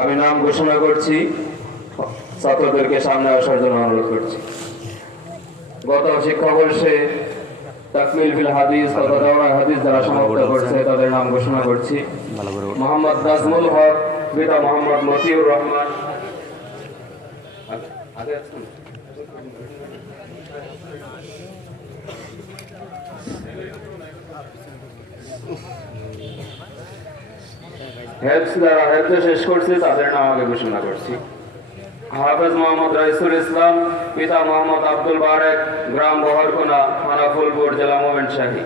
আমি নাম ঘোষণা করছি, ছাত্রদেরকে সামনে আসার জন্য অনুরোধ করছি। গত শিক্ষাবর্ষে তাকমিল বিল হাদিস তথা দাওরা হাদিস যারা সমাপ্ত করছে তাদের নাম ঘোষণা করছি। মোহাম্মদ নাজমুল হক, পিতা মোহাম্মদ মতিউর রহমান। যারা হেফজ শেষ করছে তাদের নাম আগে ঘোষণা করছি। হাফেজ মোহাম্মদ রাইসুল ইসলাম, পিতা মোহাম্মদ আব্দুল বারেক, গ্রাম বহরকোনা, থানা ফুলপুর, জেলা মোমিনশাহী।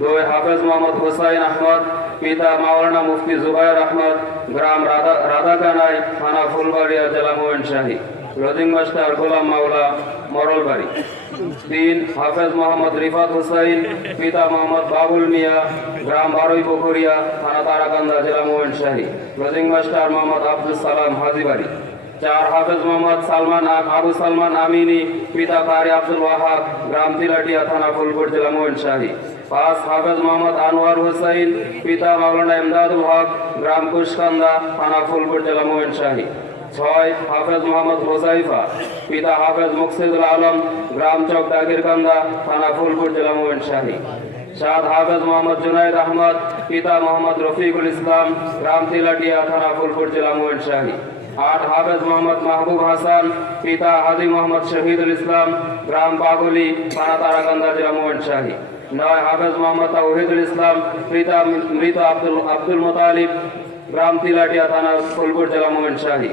2 হাফেজ মোহাম্মদ হুসাইন আহমদ, পিতা মাওলানা মুফতি জুবাইর আহমদ, গ্রাম রাধাকানাই, থানা ফুলবাড়িয়া, জেলা মোমিনশাহী। রোজিং মাস্টার গোলাম মাওলা, মরলবাড়ি। 3 হাফেজ মোহাম্মদ রিফাত হুসাইন, পিতা মোহাম্মদ বাবুল মিয়া, গ্রাম বারুই পুকুরিয়া, থানা তারাকান্দা, জেলা মোমিনশাহী। রোজিং মাস্টার মোহাম্মদ আব্দুল সালাম, হাজিবাড়ি। 4 হাফেজ মোহাম্মদ আবু সালমান আমিনী, পিতা কারি আব্দুল ওয়াহাব, গ্রাম তিলাটিয়া, থানা ফুলপুর, জেলা মোমিনশাহী। 5 হাফেজ মোহাম্মদ আনোয়ার হুসাইন, পিতা মাওলানা ইমদাদুল হক, গ্রাম কুশকান্দা, থানা ফুলপুর, জেলা মোমিনশাহী। 6 হাফেজ মোহাম্মদ হোসাইফা, পিতা হাফেজ মুকসিদুল আলম, গ্রাম চক দাগিরকান্দা, থানা ফুলপুর, জেলা মোমিনশাহী। 7 হাফেজ মোহাম্মদ জুনাইদ আহমদ, পিতা মোহাম্মদ রফিকুল ইসলাম, গ্রাম তিলাটিয়া, থানা ফুলপুর, জেলা মোমিনশাহী। 8 হাফেজ মোহাম্মদ মাহবুব হাসান, পিতা হাজি মোহাম্মদ শহীদুল ইসলাম, গ্রাম পাগলি, থানা তারাকান্দা, জেলা মোমিনশাহী। 9 হাফেজ মোহাম্মদ তাওহিদুল ইসলাম, পিতা মৃত আব্দুল মোতালিব, গ্রাম তিলাটিয়া, থানা ফুলপুর, জেলা মোমিনশাহী।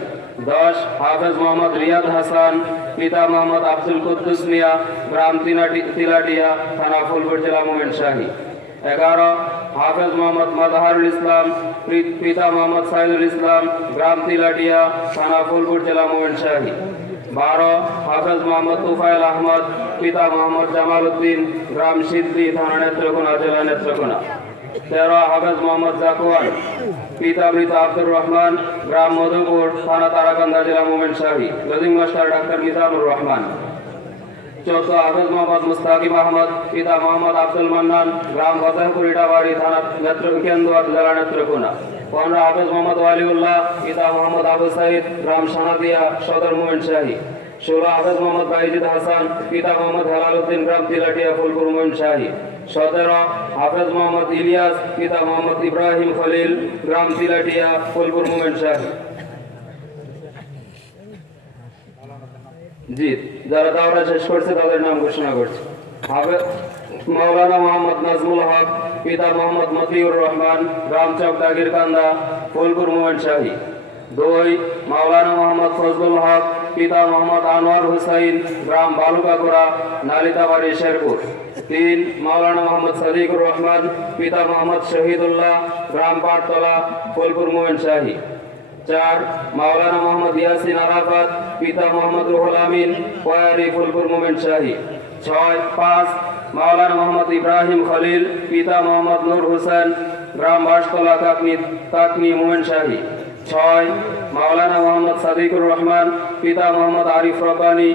10 হাফেজ মোহাম্মদ রিয়াদ হাসান, পিতা মোহাম্মদ আব্দুল কুদ্দুস মিয়া, গ্রাম তিলাটিয়া, থানা ফুলপুর, জেলা মোমিনশাহী। 11 হাফেজ মোহাম্মদ মাজহারুল ইসলাম, পিতা মোহাম্মদ সাইদুল ইসলাম, গ্রাম তিলাটিয়া, থানা ফুলপুর, জেলা মোমিনশাহী। 12 হাফেজ মোহাম্মদ তুফাইল আহমদ, পিতা মোহাম্মদ জামাল উদ্দিন, গ্রাম সিদ্ধি, থানা নেত্রকোনা, জেলা নেত্রকোনা। 13 হাফেজ মোহাম্মদ জাকুয়ান, পিতা মৃত আব্দুর রহমান, গ্রাম মধুপুর, থানা তারাকান্দা, জেলা মোমিনশাহী। রোজিং মাস্টার ডাক্তার মিজানুর রহমান। 14 হাফেজ মোহাম্মদ মুস্তাকিম আহমদ, পিতা মোহাম্মদ আব্দুল মান্নান, গ্রাম ফতেহপুর ইটাবাড়ি, থানা কেন্দুয়া, জেলা নেত্রকোনা। 15 হাফেজ মোহাম্মদ ওয়ালিউল্লাহ, পিতা মোহাম্মদ আবু সাইদ, গ্রাম সানাদিয়া, সদর মোমিনশাহী। 16 হাফেজ মোহাম্মদ বাইজিদ হাসান, পিতা মোহাম্মদ হেলাল উদ্দিন, গ্রাম তিলাটিয়া, ফুলপুর, মোমিনশাহী। 17 হাফেজ মোহাম্মদ ইলিয়াস, পিতা মোহাম্মদ ইব্রাহিম খলিল, গ্রাম তিলাটিয়া, ফুলপুর, মোমিনশাহী। জি, যারা দাওরা শেষ করছে তাদের নাম ঘোষণা করছে। মাওলানা মোহাম্মদ নাজমুল হক, পিতা মোহাম্মদ মতিউর রহমান, গ্রাম চক দাগিরকান্দা, ফুলপুর, মোমিনশাহী। 2 মাওলানা মোহাম্মদ ফজলুল হক, পিতা মোহাম্মদ আনোয়ার হুসাইন, গ্রাম বালুকাকুড়া, নালিতাবাড়ি, শেরপুর। 3 মাওলানা মোহাম্মদ সাদিকুর রহমান, পিতা মোহাম্মদ শহীদুল্লাহ, গ্রাম পাটতলা, ফুলপুর, মোমিনশাহী। 4 মাওলানা মোহাম্মদ ইয়াসিন আরাফাত, পিতা মোহাম্মদ রুহুল আমিন, পয়ারি, ফুলপুর, মোমিনশাহী। 5 মাওলানা মোহাম্মদ ইব্রাহিম খলিল, পিতা মোহাম্মদ নূর হোসেন, গ্রাম বাসতলা, কাকনি, মোমিনশাহী। 6 মাওলানা মোহাম্মদ সাদিকুর রহমান, পিতা মোহাম্মদ আরিফ রব্বানি,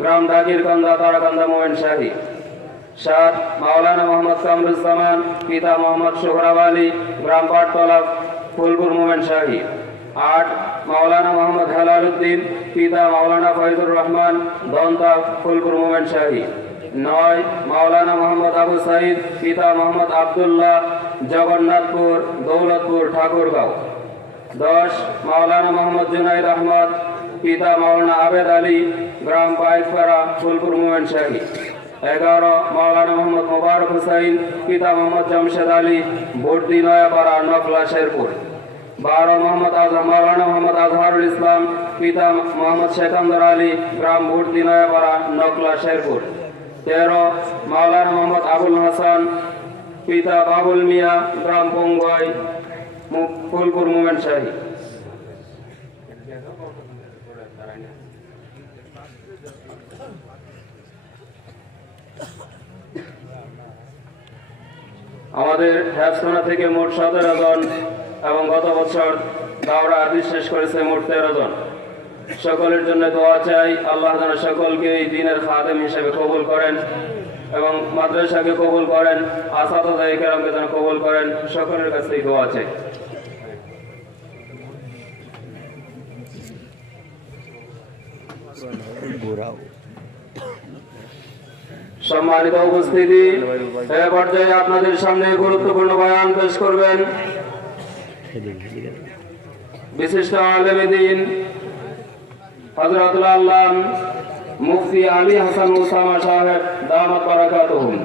গ্রাম দাগিরকান্দা, তারাকান্দা, মোমিনশাহী। 7 মাওলানা মোহাম্মদ কামরুজ্জামান, পিতা মোহাম্মদ সোহরাব আলী, গ্রাম পাটতলা, ফুলপুর, মোমিনশাহী। 8 মাওলানা মোহাম্মদ হেলাল উদ্দিন, পিতা মাওলানা ফয়জুর রহমান, দন্তা, ফুলপুর, মোমিনশাহী। 9 মাওলানা মোহাম্মদ আবু সাইদ, পিতা মোহাম্মদ আবদুল্লাহ, জগন্নাথপুর, দৌলতপুর, ঠাকুরগাঁও। 10 মাওলানা মোহাম্মদ জুনাইদ আহমদ, পিতা মাওলানা আবেদ আলী, গ্রাম পাইকপাড়া, ফুলপুর, মোমিনশাহী। 11 মাওলানা মোহাম্মদ মোবারক হুসাইন, পিতা মোহাম্মদ জামশেদ আলী, বর্দি, নয়াপাড়া, নকলা, শেরপুর। 12 মাওলানা মোহাম্মদ আজহারুল ইসলাম, পিতা মোহাম্মদ শেখান্দর আলী, গ্রাম বর্দি, নয়াপাড়া, নকলা, শেরপুর। 13 মাওলানা মোহাম্মদ আবুল হাসান, পিতা বাবুল মিয়া, গ্রাম পঙ্গুয়াই, ফুলপুর, মোমিনশাহী। আমাদের হেফখানা থেকে মোট 17 জন এবং গত বছর দাওরা হাদিস শেষ করেছে মোট 13 জন। সকলের জন্য দোয়া চাই, আল্লাহ যেন সকলকে এই দিনের খাদেম হিসেবে কবুল করেন এবং মাদ্রাসাকে কবুল করেন, আসাদায়ে কেরামকে যেন কবুল করেন। সকলের কাছে দোয়া চাই। সম্মানিত উপস্থিতি, এ পর্যায়ে আপনাদের সামনে গুরুত্বপূর্ণ বয়ান পেশ করবেন বিশিষ্ট আলেমে দ্বীন হযরতুল আল্লাম মুফতি আলী হাসান উসামা সাহেব দামাত বারাকাতুহুম।